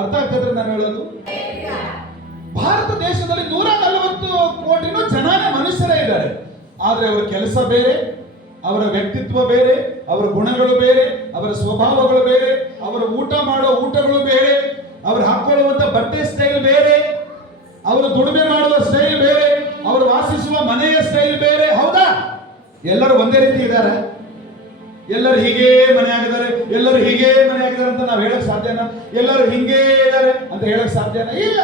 ಅರ್ಥ ಆಗ್ತದ್ರೆ ನಾನು ಹೇಳೋದು? ಭಾರತ ದೇಶದಲ್ಲಿ 140 ಕೋಟಿನೂ ಜನಾನೇ ಮನುಷ್ಯರೇ ಇದ್ದಾರೆ. ಆದ್ರೆ ಅವರ ಕೆಲಸ ಬೇರೆ, ಅವರ ವ್ಯಕ್ತಿತ್ವ ಬೇರೆ, ಅವರ ಗುಣಗಳು ಬೇರೆ, ಅವರ ಸ್ವಭಾವಗಳು ಬೇರೆ, ಅವರ ಊಟ ಮಾಡೋ ಊಟಗಳು ಬೇರೆ, ಅವರು ಹಾಕೊಳ್ಳುವಂತ ಬಟ್ಟೆ ಸ್ಟೈಲ್ ಬೇರೆ, ಅವರು ದುಡಿಮೆ ಮಾಡುವ ಸ್ಟೈಲ್ ಬೇರೆ, ಅವರು ವಾಸಿಸುವ ಮನೆಯ ಸ್ಟೈಲ್ ಬೇರೆ. ಹೌದಾ? ಎಲ್ಲರೂ ಒಂದೇ ರೀತಿ ಇದ್ದಾರೆ? ಎಲ್ಲರೂ ಹೀಗೆ ಮನೆ ಆಗಿದ್ದಾರೆ, ಎಲ್ಲರೂ ಹೀಗೆ ಮನೆ ಆಗಿದ್ದಾರೆ ಅಂತ ನಾವು ಹೇಳಕ್ ಸಾಧ್ಯನಾ? ಎಲ್ಲರೂ ಹಿಂಗೇ ಇದ್ದಾರೆ ಅಂತ ಹೇಳಕ್ ಸಾಧ್ಯನಾ? ಇಲ್ಲ.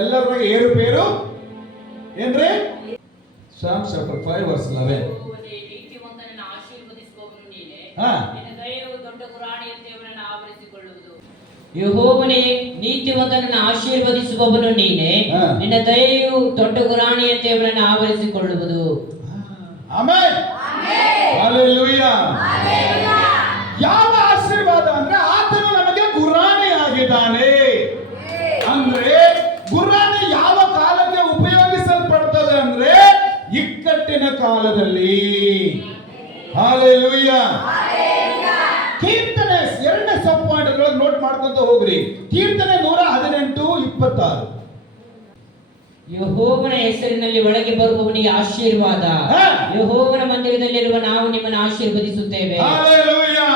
ಎಲ್ಲರ ಏರುಪೇರು ಏನ್ರಿ? Psalm chapter 5 verse 11. ಯೆಹೋವನೇ ನೀತಿವಂತನನ್ನು ಆಶೀರ್ವದಿಸುವವನು ನೀನೇ, ನಿನ್ನ ದಯೆಯು ದೊಡ್ಡ ಗುರಾಣಿಯಂತೆ ಅವನನ್ನು ಆವರಿಸಿಕೊಳ್ಳುವುದು. ಆಮೆನ್. ಹಲ್ಲೆಲೂಯಾ. ಯಾವ ಆಶೀರ್ವಾದ ಅಂದ್ರೆ ಆತನು ನಮಗೆ ಗುರಾಣಿ ಆಗಿದ್ದಾನೆ. ಅಂದ್ರೆ ಗುರಾಣಿ ಯಾವ ಕಾಲಕ್ಕೆ ಉಪಯೋಗಿಸಲ್ಪಡ್ತದೆ ಅಂದ್ರೆ ಇಕ್ಕಟ್ಟಿನ ಕಾಲದಲ್ಲಿ. ಹಲ್ಲೆಲೂಯಾ. ಕೀರ್ತನೆ 2ನೇ ಸಬ್ ಪಾಯಿಂಟ್ ನೋಟ್ ಮಾಡ್ಕೊಂತ ಹೋಗ್ರಿ. ಕೀರ್ತನೆ 118:26. ಯೆಹೋವನ ಹೆಸರಿನಲ್ಲಿ ಒಳಗೆ ಬರುವವನಿಗೆ ಆಶೀರ್ವಾದ. ಯೆಹೋವನ ಮಂದಿರದಲ್ಲಿರುವ ನಾವು ನಿಮ್ಮನ್ನು ಆಶೀರ್ವದಿಸುತ್ತೇವೆ. ಹಲ್ಲೆಲೂಯಾ.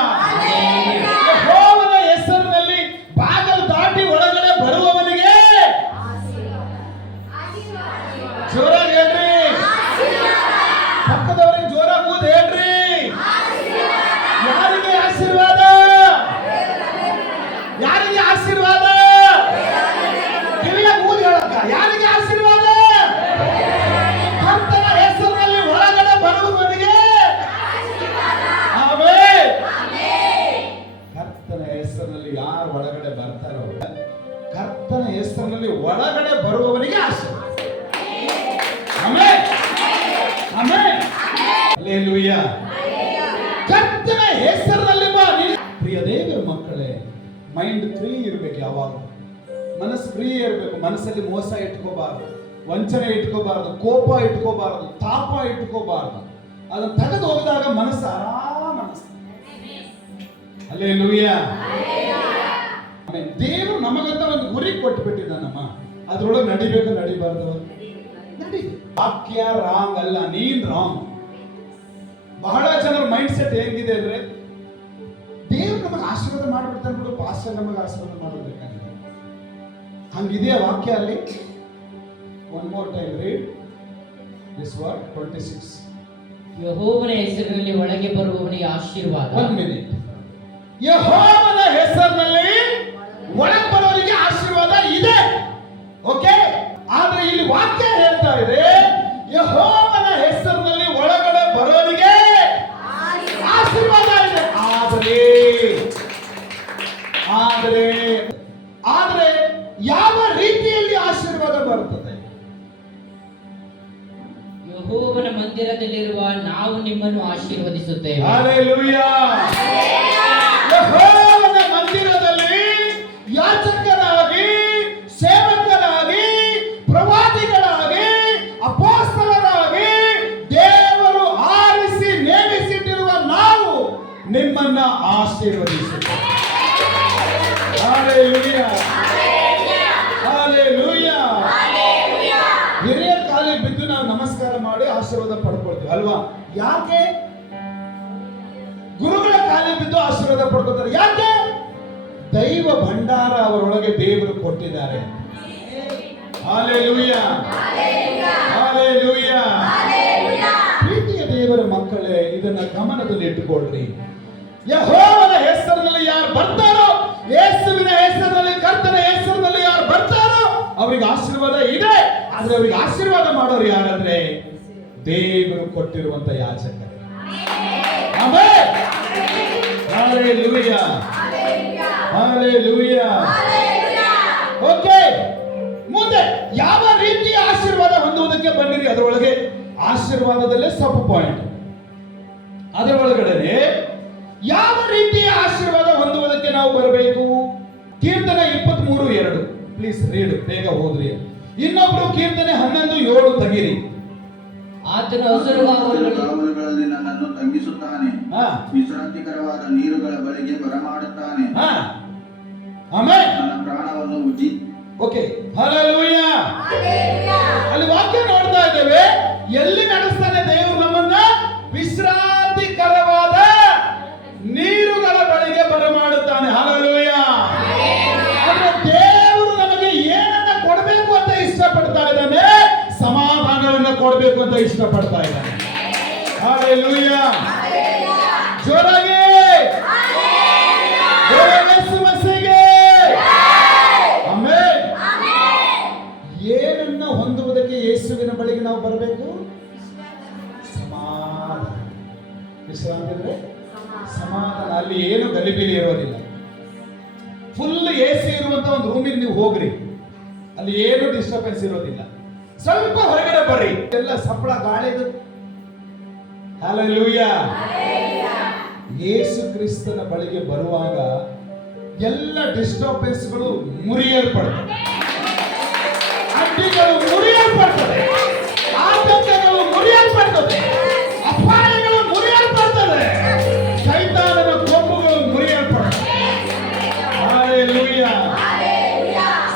ಯೆಹೋವನ ಹೆಸರಿನಲ್ಲಿ ಬಾಗಿಲು ದಾಟಿ ಒಳಗಡೆ ಬರುವವನಿಗೆ ಜೋರಾಗಿ ಹೇಳ್ರಿ. ಪಕ್ಕದವರಿಗೆ ಜೋರಾಗಿ ಕೂತ್ ಹೇಳ್ರಿ. ಯಾರಿಗೆ ಆಶೀರ್ವಾದ? ಯಾರಿಗೆ ಆಶೀರ್ವಾದ? ಕಿವಿಯ ಕೂತ್ ಹೇಳಕ್ಕ. ಯಾರಿಗೆ ಆಶೀರ್ವಾದ? ಕರ್ತನ ಹೆಸರಿನಲ್ಲಿ ಒಳಗಡೆ ಬರುವವನಿಗೆ. ಆಮೆನ್. ಕರ್ತನ ಹೆಸರಿನಲ್ಲಿ ಯಾರು ಒಳಗಡೆ ಬರ್ತಾರೋ, ಕರ್ತನ ಹೆಸರಿನಲ್ಲಿ ಒಳಗಡೆ ಬರುವವನಿಗೆ ಆಶೀರ್ವಾದ. ಆಮೆನ್. ಆಮೆನ್. ಹಲ್ಲೆಲೂಯಾ. ಕರ್ತನ ಹೆಸರಿನಲ್ಲಿ ಬಾ. ಪ್ರಿಯ ದೇವರ ಮಕ್ಕಳೇ, ಮೈಂಡ್ ಫ್ರೀ ಇರಬೇಕು. ಯಾವಾಗ ಮನಸ್ಸು ಫ್ರೀ ಇರಬೇಕು. ಮನಸ್ಸಲ್ಲಿ ಮೋಸ ಇಟ್ಕೋಬಾರ್ದು, ವಂಚನೆ ಇಟ್ಕೋಬಾರ್ದು, ಕೋಪ ಇಟ್ಕೋಬಾರ್ದು, ತಾಪ ಇಟ್ಕೋಬಾರ್ದು. ಅದನ್ನ ತೆಗೆದು ಹೋಗಿದಾಗ ಮನಸ್ಸು ಆರಾಮ ಅನಿಸ್ತದೆ. ಹಲ್ಲೆಲೂಯಾ. ಆಮೆನ್. ದೇವರು ನಮಗಂತ ಒಂದು ಗುರಿ ಕೊಟ್ಟುಬಿಟ್ಟಿದ್ದಾನಮ್ಮ. ಅದ್ರೊಳಗೆ ನಡಿಬೇಕು, ನಡಿಬಾರ್ದು ನಡಿ. ವಾಕ್ಯ ರಾಂಗ್ ಅಲ್ಲ, ನೀನ್ ರಾಂಗ್. ಬಹಳ ಜನರ ಮೈಂಡ್ ಸೆಟ್ ಹೆಂಗಿದೆ ಅಂದ್ರೆ ದೇವ್ರು ನಮಗೆ ಆಶೀರ್ವಾದ ಮಾಡ್ಬಿಡ್ತಾನೆ ಬಿಡು, ಪಾಸ್ಟರ್ ನಮಗೆ ಆಶೀರ್ವಾದ ಮಾಡಬೇಕಾಗಿದೆ. ಹಂಗಿದೆಯಾ ವಾಕ್ಯ ಅಲ್ಲಿ? One more time read this word 26. ಯೆಹೋವನ ಹೆಸರಿನಲ್ಲಿ ಒಳಗೆ ಬರುವವನಿಗೆ ಆಶೀರ್ವಾದ. 1 minute. ಯೆಹೋವನ ಹೆಸರಿನಲ್ಲಿ ಒಳಗೆ ಬರೋರಿಗೆ ಆಶೀರ್ವಾದ ಇದೆ. ಓಕೆ. ಆದ್ರೆ ಇಲ್ಲಿ ವಾಕ್ಯ ಹೇಳ್ತಾ ಇದೆ ಯೆಹೋವನ ಹೆಸರಿನಲ್ಲಿ ಒಳಗಡೆ ಬರೋರಿಗೆ ಆಶೀರ್ವಾದ ಇದೆ. ಆದರೆ ಯಾವ ರೀತಿಯಲ್ಲಿ ಆಶೀರ್ವಾದ ಬರುತ್ತದೆ? ಯೆಹೋವನ ಮಂದಿರದಲ್ಲಿರುವ ನಾವು ನಿಮ್ಮನ್ನು ಆಶೀರ್ವದಿಸುತ್ತೇವೆ. ಹಲ್ಲೆಲೂಯಾ. ಯೆಹೋವನ ಮಂದಿರದಲ್ಲಿ ಯಾಜಕರಾಗಿ, ಸೇವಕರಾಗಿ, ಪ್ರವಾದಿಗಳಾಗಿ, ಅಪೊಸ್ತಲರಾಗಿ ದೇವರು ಆರಿಸಿ ನೇಮಿಸಿಟ್ಟಿರುವ ನಾವು ನಿಮ್ಮನ್ನ ಆಶೀರ್ವದಿಸುತ್ತೇವೆ. ಹಲ್ಲೆಲೂಯಾ. ಹಲ್ಲೆಲೂಯಾ. ಹಿರಿಯರ ಕಾಲಿಗೆ ಬಿದ್ದು ನಾವು ನಮಸ್ಕಾರ ಮಾಡಿ ಆಶೀರ್ವಾದ ಪಡ್ಕೊಳ್ತೀವಿ ಅಲ್ವಾ? ಯಾಕೆ? ಗುರುಗಳ ಕಾಲಿಗೆ ಬಿದ್ದು ಆಶೀರ್ವಾದ ಪಡ್ಕೊಳ್ತಾರೆ. ಯಾಕೆ? ದೈವ ಭಂಡಾರ ಅವರೊಳಗೆ ದೇವರು ಕೊಟ್ಟಿದ್ದಾರೆ. ಹಲ್ಲೆಲೂಯಾ. ಹಲ್ಲೆಲೂಯಾ. ಪ್ರೀತಿಯ ದೇವರ ಮಕ್ಕಳೇ, ಇದನ್ನ ಗಮನದಲ್ಲಿ ಇಟ್ಟುಕೊಳ್ಳ್ರಿ. ಯೆಹೋವನ ಹೆಸರಿನಲ್ಲಿ ಯಾರು ಬರ್ತಾರೋ, ಯೇಸುವಿನ ಹೆಸರಿನಲ್ಲಿ, ಕರ್ತನ ಹೆಸರಿನಲ್ಲಿ ಯಾರು ಬರ್ತಾರೋ ಅವರಿಗೆ ಆಶೀರ್ವಾದ ಇದೆ. ಆದ್ರೆ ಅವರಿಗೆ ಆಶೀರ್ವಾದ ಮಾಡೋರು ಯಾರಂದ್ರೆ ದೇವರು ಕೊಟ್ಟಿರುವಂತ ಯಾಜಕರು. ಆಮೆನ್. ಹಲ್ಲೆಲೂಯಾ. ಹಲ್ಲೆಲೂಯಾ. ಓಕೆ. ಮುಂದೆ ಯಾವ ರೀತಿಯ ಆಶೀರ್ವಾದ ಹೊಂದುವುದಕ್ಕೆ ಬಂದಿರಿ? ಅದರೊಳಗೆ ಆಶೀರ್ವಾದದಲ್ಲೇ ಸಬ್ ಪಾಯಿಂಟ್. ಅದರ ಒಳಗಡೆ ಯಾವ ರೀತಿಯ ಆಶೀರ್ವಾದ ಹೊಂದುವುದಕ್ಕೆ ನಾವು ಬರಬೇಕು? ಕೀರ್ತನೆ 23:2. ಪ್ಲೀಸ್ ರೀಡ್, ಬೇಗ ಹೋದ್ರಿ. ಇನ್ನೊಬ್ರು ಕೀರ್ತನೆ 11:7 ತೆಗಿರಿ. ಆತನ ಹಸುರುಗಾವಲುಗಳಲ್ಲಿ ನನ್ನನ್ನು ತಂಗಿಸುತ್ತಾನೆ, ವಿಶ್ರಾಂತಿಕರವಾದ ನೀರುಗಳ ಬಳಿಗೆ ಬರಮಾಡುತ್ತಾನೆ. ಆಮೆನ್. ನನ್ನ ಪ್ರಾಣವನ್ನು ಉಜ್ಜಿ ಓಕೆ, ಹಲ್ಲೆಲೂಯ. ಅಲ್ಲಿ ವಾಕ್ಯ ನೋಡ್ತಾ ಇದ್ದೇವೆ, ಎಲ್ಲಿ ನಡೆಸ್ತಾನೆ ದೇವರು ನಮ್ಮನ್ನ? ವಿಶ್ರಾಂತಿಕರವಾದ ನೀರುಗಳ ಬಳಿಗೆ ಬರಮಾಡುತ್ತಾನೆ. ಹಲ್ಲೆಲೂಯ. ಅಂದ್ರೆ ದೇವರು ನಮಗೆ ಏನನ್ನ ಕೊಡಬೇಕು ಅಂತ ಇಷ್ಟಪಡ್ತಾ ಇದ್ದಾನೆ? ಸಮಾಧಾನವನ್ನ ಕೊಡಬೇಕು ಅಂತ ಇಷ್ಟಪಡ್ತಾ ಇದ್ದಾನೆ. ಹಲ್ಲೆಲೂಯ. ಜೋರಾಗಿ ಯೇಸು ಮಸೀಗೆ ಆಮೆನ್. ಏನನ್ನ ಹೊಂದುವುದಕ್ಕೆ ಯೇಸುವಿನ ಬಳಿಗೆ ನಾವು ಬರಬೇಕು? ಸಮಾಧಾನ. ವಿಶ್ರಾಂತಿ ಅಂದ್ರೆ ಸಮಾಧಾನ. ಅಲ್ಲಿ ಏನು ಗಲಿಬಿಲಿ ಇರೋದಿಲ್ಲ. ಫುಲ್ ಎಸಿ ಇರುವಂತ ಒಂದು ರೂಮಿಗೆ ನೀವು ಹೋಗ್ರಿ, ಅಲ್ಲಿ ಏನು ಡಿಸ್ಟರ್ಬೆನ್ಸ್ ಇರೋದಿಲ್ಲ. ಸ್ವಲ್ಪ ಹೊರಗಡೆ ಬರ್ರಿ, ಎಲ್ಲ ಸಪ್ಪಳ ಗಾಳಿದು. ಹಲ್ಲೆಲೂಯ. ಯೇಸು ಕ್ರಿಸ್ತನ ಬಳಿಗೆ ಬರುವಾಗ ಎಲ್ಲ ಡಿಸ್ಟರ್ಬೆನ್ಸ್ಗಳು ಮುರಿಯಲ್ಪಡ್ತವೆ, ಅಡ್ಡಿಗಳು ಮುರಿಯಲ್ಪಡ್ತವೆ, ಆತಂಕಗಳು ಮುರಿಯಲ್ಪಡ್ತವೆ, ಅಪಾಯಗಳು ಮುರಿಯಲ್ಪಡ್ತವೆ, ಸೈತಾನನ ಕೊಂಬುಗಳು ಮುರಿಯಲ್ಪಡ್ತವೆ. ಹಲ್ಲೆಲೂಯ.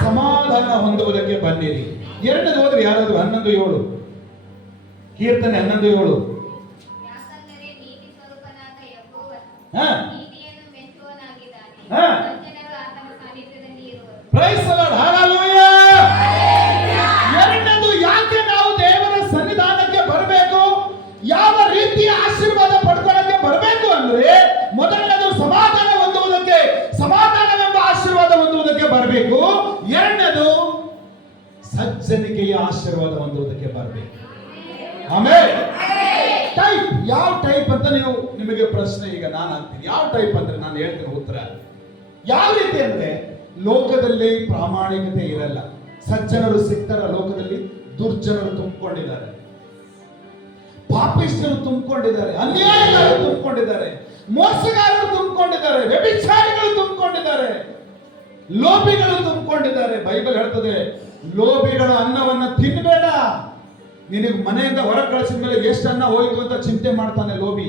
ಸಮಾಧಾನ ಹೊಂದುವುದಕ್ಕೆ ಬನ್ನಿರಿ. ಎರಡನೇದು ಹೋದ್ರೆ ಯಾರಾದ್ರೂ 11:7 ಕೀರ್ತನೆ 11:7. ಯಾಕಂದರೆ ನೀತಿ ಸ್ವರೂಪನಾದ ಯೆಹೋವನು ಹಾ. ನೀತಿಯನ್ನು ಮೆಚ್ಚುವವನಾಗಿದ್ದಾನೆ. ಹಾ. ಜನರು ಆತನ ಸಾನ್ನಿಧ್ಯದಲ್ಲಿ ಇರುವರು. Praise the lord. ಹಲ್ಲೆಲೂಯ. ಎರಡನೇದು, ಯಾಕೆ ನಾವು ದೇವರ ಸನ್ನಿಧಾನಕ್ಕೆ ಬರಬೇಕು, ಯಾವ ರೀತಿಯ ಆಶೀರ್ವಾದ ಪಡ್ಕೊಳ್ಳಕ್ಕೆ ಬರಬೇಕು ಅಂದ್ರೆ, ಮೊದಲನೇದು ಸಮಾಧಾನ ಹೊಂದುವುದಕ್ಕೆ, ಸಮಾಧಾನವೆಂಬ ಆಶೀರ್ವಾದ ಹೊಂದುವುದಕ್ಕೆ ಬರಬೇಕು. ಎರಡನೇದು ಸಜ್ಜನಿಕೆಯ ಆಶೀರ್ವಾದ ಹೊಂದುವುದಕ್ಕೆ ಬರಬೇಕು. ಆಮೇಲೆ ಟೈಪ್, ಯಾವ ಟೈಪ್ ಅಂತ ನಿಮಗೆ ಪ್ರಶ್ನೆ ಈಗ ನಾನು ಹಾಕ್ತೀನಿ. ಯಾವ ಟೈಪ್ ಅಂದ್ರೆ ನಾನು ಹೇಳ್ತೀನಿ ಉತ್ತರ. ಯಾವ ರೀತಿ ಅಂದ್ರೆ, ಲೋಕದಲ್ಲಿ ಪ್ರಾಮಾಣಿಕತೆ ಇರಲ್ಲ. ಸಜ್ಜನರು ಸಿಗ್ತಾರ, ಲೋಕದಲ್ಲಿ ದುರ್ಜನರು ತುಂಬಿಕೊಂಡಿದ್ದಾರೆ, ಪಾಪಿಷ್ಠರು ತುಂಬಿಕೊಂಡಿದ್ದಾರೆ, ಅನ್ಯಾಯಗಾರರು ತುಂಬಿಕೊಂಡಿದ್ದಾರೆ, ಮೋಸಗಾರರು ತುಂಬಿಕೊಂಡಿದ್ದಾರೆ, ವ್ಯಭಿಚಾರಿಗಳು ತುಂಬಿಕೊಂಡಿದ್ದಾರೆ, ಲೋಭಿಗಳು ತುಂಬಿಕೊಂಡಿದ್ದಾರೆ. ಬೈಬಲ್ ಹೇಳ್ತದೆ, ಲೋಭಿಗಳ ಅನ್ನವನ್ನ ತಿನ್ನಬೇಡ. ನಿನಗೆ ಮನೆಯಿಂದ ಹೊರಗೆ ಕಳಿಸಿದ ಮೇಲೆ ಎಷ್ಟು ಅನ್ನ ಹೋಯ್ತು ಅಂತ ಚಿಂತೆ ಮಾಡ್ತಾನೆ ಲೋಭಿ.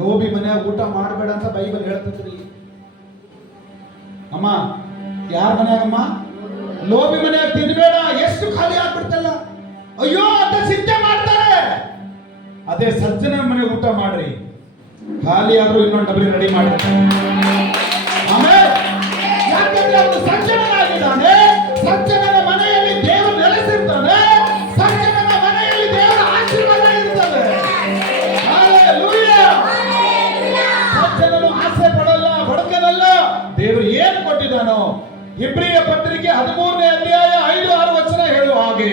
ಲೋಭಿ ಮನೆಯಾಗ ಊಟ ಮಾಡಬೇಡ ಅಂತ ಬೈಬಲ್ ಹೇಳ್ತದ್ರಿ. ಅಮ್ಮ, ಯಾರ ಮನೆಯಾಗಮ್ಮ? ಲೋಭಿ ಮನೆಯಾಗ ತಿನ್ಬೇಡ, ಎಷ್ಟು ಖಾಲಿ ಆಗ್ಬಿಡ್ತಲ್ಲ, ಅಯ್ಯೋ ಅಂತ ಚಿಂತೆ ಮಾಡ್ತಾರೆ. ಅದೇ ಸಜ್ಜನ ಮನೆ ಊಟ ಮಾಡ್ರಿ, ಖಾಲಿ ಆದ್ರೂ ಇನ್ನೊಂದು ಡಬ್ರಿ ರೆಡಿ ಮಾಡಿ. ಆಮೇಲೆ ಯಾಕಂದ್ರೆ ಅವನು ಸಜ್ಜನನಾಗಿದ್ದಾನೆ, ಸಜ್ಜನನ ಮನೆಯಲ್ಲಿ ದೇವರು ನೆಲೆಸಿರ್ತಾನೆ, ಸಜ್ಜನನ ಮನೆಯಲ್ಲಿ ದೇವರ ಆಶೀರ್ವಾದ ಇರ್ತದೆ. ಹಲ್ಲೆಲೂಯ. ಸಜ್ಜನನು ಆಸೆ ಪಡಲ್ಲ, ಬಡಕನಲ್ಲ. ದೇವರು ಏನು ಕೊಟ್ಟಿದ್ದಾನೋ, ಇಬ್ರಿಯ ಪತ್ರಿಕೆ 13ನೇ ಅಧ್ಯಾಯ 5-6 ವಚನ ಹೇಳುವ ಹಾಗೆ,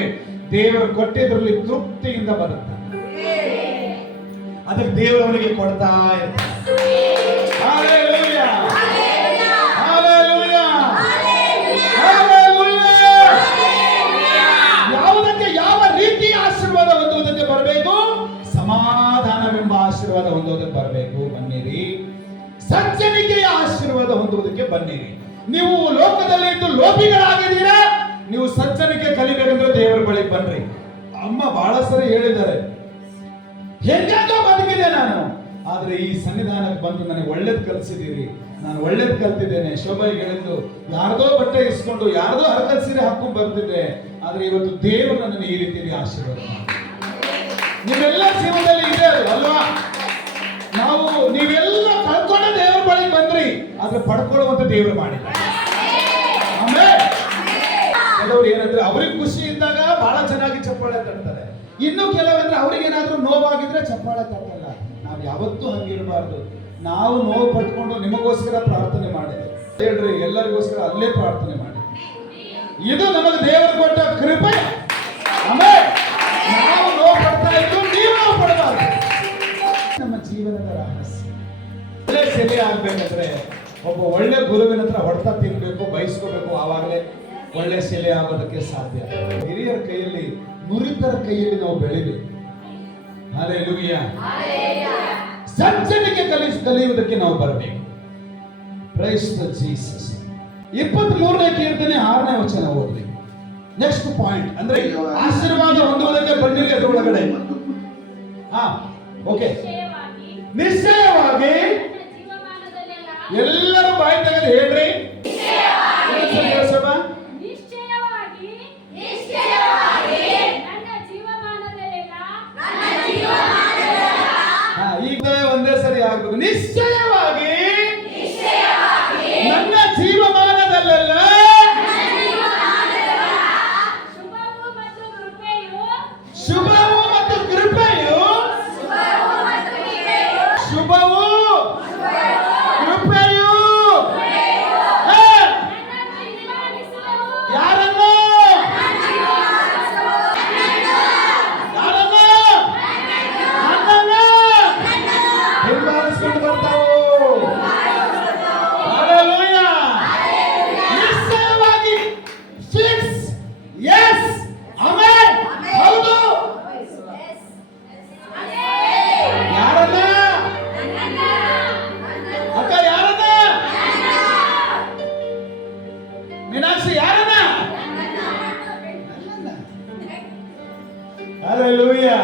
ದೇವರು ಕೊಟ್ಟಿದ್ರಲ್ಲಿ ತೃಪ್ತಿಯಿಂದ ಬರುತ್ತೆ. ಅದಕ್ಕೆ ದೇವರು ಅವನಿಗೆ ಕೊಡ್ತಾ ಇರ್ತಾನೆ. ಹಲ್ಲೆಲೂಯ. ಹಲ್ಲೆಲೂಯ. ಹಲ್ಲೆಲೂಯ. ಯಾವುದಕ್ಕೆ, ಯಾವ ರೀತಿಯ ಆಶೀರ್ವಾದ ಹೊಂದುವುದಕ್ಕೆ ಬರಬೇಕು? ಸಮಾಧಾನವೆಂಬ ಆಶೀರ್ವಾದ ಹೊಂದುವುದಕ್ಕೆ ಬರಬೇಕು. ಬನ್ನಿರಿ, ಸಜ್ಜನಿಕೆಯ ಆಶೀರ್ವಾದ ಹೊಂದುವುದಕ್ಕೆ ಬನ್ನಿರಿ. ನೀವು ಲೋಕದಲ್ಲಿ ಇದ್ದು ಲೋಭಿಗಳಾಗಿದ್ದೀರಾ, ನೀವು ಸಜ್ಜನಿಕೆ ಕಲಿಬೇಕಂದ್ರೆ ದೇವರ ಬಳಿ ಬನ್ರಿ. ಅಮ್ಮ ಬಹಳ ಸರಿ ಹೇಳಿದ್ದಾರೆ, ಹೆಂಗೋ ಬದುಕಿದೆ ನಾನು, ಆದ್ರೆ ಈ ಸನ್ನಿಧಾನಕ್ಕೆ ಬಂದು ನನಗೆ ಒಳ್ಳೇದು ಕಲಿಸಿದ್ದೀರಿ, ನಾನು ಒಳ್ಳೇದು ಕಲ್ತಿದ್ದೇನೆ. ಶೋಭಾಯಿಗೆ ಹೇಳಿದ್ದು, ಯಾರ್ದೋ ಬಟ್ಟೆ ಇಸ್ಕೊಂಡು ಯಾರ್ದೋ ಹರಕಲ್ ಸೀರೆ ಹಾಕೊಂಡು ಬರ್ತಿದ್ದೆ, ಆದ್ರೆ ಇವತ್ತು ದೇವರು ನನ್ನನ್ನು ಈ ರೀತಿಯಲ್ಲಿ ಆಶೀರ್ವಾದ ಮಾಡಿ. ನೀವೆಲ್ಲ ಜೀವನದಲ್ಲಿ ಇದೆ ಅಲ್ವಾ? ನೀವೆಲ್ಲ ಕಳ್ಕೊಂಡ ದೇವರ ಬಳಿ ಬಂದ್ರಿ, ಆದ್ರೆ ಪಡ್ಕೊಳ್ಳುವಂತ ದೇವರು ಮಾಡಿದ್ದಾರೆ. ಆಮೇಲೆ ಕೆಲವರು ಏನಂದ್ರೆ, ಅವ್ರಿಗೆ ಖುಷಿ ಇದ್ದಾಗ ಬಹಳ ಚೆನ್ನಾಗಿ ಚಪ್ಪಾಳೆ ತಟ್ತಾರೆ. ಇನ್ನು ಕೆಲವಂದ್ರೆ ಅವ್ರಿಗೆ ಏನಾದ್ರೂ ನೋವಾಗಿದ್ರೆ ಚಪ್ಪಾಳೆ ತಟ್ಟಲ್ಲ. ನಾವು ಯಾವತ್ತೂ ಹಂಗಿರಬಾರ್ದು. ನಾವು ನೋವು ಪಟ್ಕೊಂಡು ನಿಮಗೋಸ್ಕರ ಪ್ರಾರ್ಥನೆ ಮಾಡಿದ್ವಿ ಹೇಳ್ರಿ, ಎಲ್ಲರಿಗೋಸ್ಕರ ಅಲ್ಲೇ ಪ್ರಾರ್ಥನೆ ಮಾಡಿ. ಇದು ನಮಗೆ ದೇವರು ಕೊಟ್ಟ ಕೃಪೆ. ಆಮೇಲೆ ನಾವು ನೋವು ಪಡ್ತಾ ಇದ್ದು ನೀವು ನೋವು ಪಡಬಾರ್ದು. ನಮ್ಮ ಜೀವನದ ರಹಸ್ಯ ಒಳ್ಳೆ ಸೆಲೆ ಆಗ್ಬೇಕಂದ್ರೆ ಒಬ್ಬ ಒಳ್ಳೆ ಗುರುವಿನ ಹತ್ರ ಹೊಡೆತ ತಿನ್ಬೇಕು, ಬಯಸ್ಕೋಬೇಕು, ಆವಾಗಲೇ ಒಳ್ಳೆ ಸೆಲೆ ಆಗೋದಕ್ಕೆ ಸಾಧ್ಯ. ಹಿರಿಯರ ಕೈಯಲ್ಲಿ, ನುರಿತರ ಕೈಯಲ್ಲಿ ನಾವು ಬೆಳಿಬೇಕು. ಹಲ್ಲೆಲೂಯ. ಸಜ್ಜನಿಕೆ ಕಲಿಯುವುದಕ್ಕೆ ನಾವು ಬರಬೇಕು. Praise the Jesus. 23ನೇ ಕೀರ್ತನೆ 6ನೇ ವಚನ ಓದ್ರಿ. ನೆಕ್ಸ್ಟ್ ಪಾಯಿಂಟ್ ಅಂದ್ರೆ ಆಶೀರ್ವಾದ ಹೊಂದುವುದಕ್ಕೆ ಬನ್ನಿರಿ. ಅದರೊಳಗಡೆ ಓಕೆ, ನಿಶ್ಚಯವಾಗಿ ಎಲ್ಲರೂ ಬಾಯಿ ತೆಗೆದು ಹೇಳ್ರಿ. ಇನ್ನೊಂದ್ಸರಿ ಹೇಳ್ಸಮ್ಮ. ನಿಶ್ಚಯವಾಗಿ ನನ್ನ ಜೀವಮಾನದಲ್ಲೆಲ್ಲ ಈಗ ಒಂದೇ ಸರಿ ಆಗ್ಬೇಕು. ನಿಶ್ಚಯವಾಗಿ ನನ್ನ ಜೀವಮಾನದಲ್ಲೆಲ್ಲ ಶುಭವು ಮತ್ತು ಕೃಪೆಯು ಶುಭವು ಮತ್ತು ಕೃಪೆಯು ಶುಭವು ಕೃಪೆಯು ಹಾ, ನನ್ನನ್ನು ಹಿಂಬಾಲಿಸುವವು. ಯಾರನ್ನು ಯಾರನ್ನು ನನ್ನನ್ನು ಹಿಂಬಾಲಿಸ್ಕೊಂಡು ಬರ್ತಾವು. Hallelujah. ನಿಶ್ಚಯವಾಗಿ fix. Yes. Amen. ಹೌದು. ಯಾರನ್ನ ಅಕ್ಕ ಯಾರನ್ನ ಮೀನಾಕ್ಷಿ ಯಾರನ್ನ Hallelujah.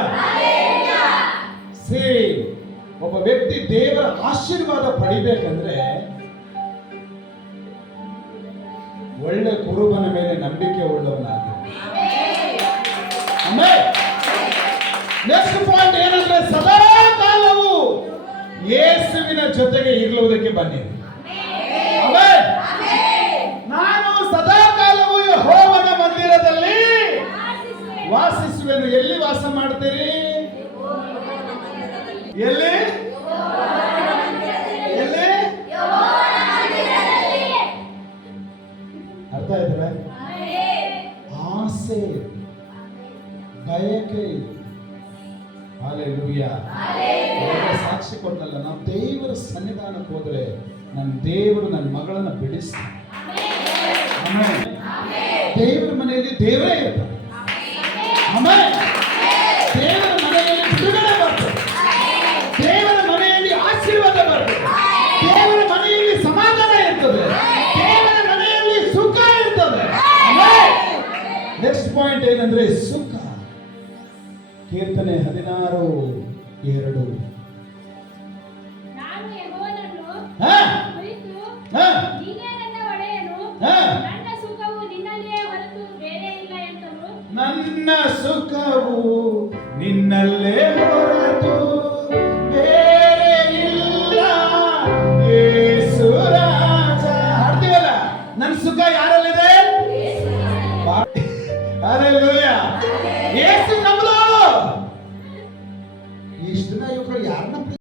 See, ಒಬ್ಬ ವ್ಯಕ್ತಿ ದೇವರ ಆಶೀರ್ವಾದ ಪಡಿಬೇಕಂದ್ರೆ ಒಳ್ಳೆ ಕುರುಬನ ಮೇಲೆ ನಂಬಿಕೆ ಉಳ್ಳವನಾಗಬೇಕು. ನೆಕ್ಸ್ಟ್ ಪಾಯಿಂಟ್ ಏನಂದ್ರೆ ಸದಾ ಕಾಲವು ಯೇಸುವಿನ ಜೊತೆಗೆ ಇರುವುದಕ್ಕೆ ಬನ್ನಿರಿ. ಆಮೆನ್. ನಾನು ಸದಾ ಕಾಲವು ಯೆಹೋವನ ಮಂದಿರದಲ್ಲಿ ವಾಸಿಸುವೆನು. ಎಲ್ಲಿ ವಾಸ ಮಾಡ್ತೀರಿ? ಎಲ್ಲಿ ಎಲ್ಲಿ? ಅರ್ಥ ಆಯ್ತಲ್ಲ? ಆಸೆ ಬಯಕೆ. ಹಲ್ಲೆಲೂಯಾ. ಒಳ್ಳೆ ಸಾಕ್ಷಿ ಕೊಟ್ಟಲ್ಲ, ನಾವು ದೇವರ ಸನ್ನಿಧಾನಕ್ಕೆ ಹೋದ್ರೆ ನನ್ನ ದೇವರು ನನ್ನ ಮಗಳನ್ನ ಬಿಡಿಸ್ತಾನೆ. ಆಮೆನ್. ದೇವರ ಮನೆಯಲ್ಲಿ ದೇವರೇ ಇರ್ತಾನೆ. ಆಮೆನ್. ದೇವರ ಮನೆಯಲ್ಲಿ ಬಿಡುಗಡೆ ಬರ್ತದೆ. ದೇವರ ಮನೆಯಲ್ಲಿ ಆಶೀರ್ವಾದ ಬರ್ತದೆ. ದೇವರ ಮನೆಯಲ್ಲಿ ಸಮಾಧಾನ ಇರ್ತದೆ. ದೇವರ ಮನೆಯಲ್ಲಿ ಸುಖ ಇರ್ತದೆ. ನೆಕ್ಸ್ಟ್ ಪಾಯಿಂಟ್ ಏನಂದ್ರೆ ಸುಖ. ಕೀರ್ತನೆ 16:2. ನಾನು ಯೆಹೋವನನ್ನು ಹಾ? ಕುರಿತು ಹಾ? ನೀನೇ ನನ್ನ ಒಡೆಯನು, ಹಾ? ನನ್ನ ಸುಖವು ನಿನ್ನಲ್ಲಿಯೇ ಹೊರತು ಬೇರೆ ಇಲ್ಲ ಎಂತಲೂ ನನ್ನ ಸುಖವು ನಿನ್ನಲ್ಲೇ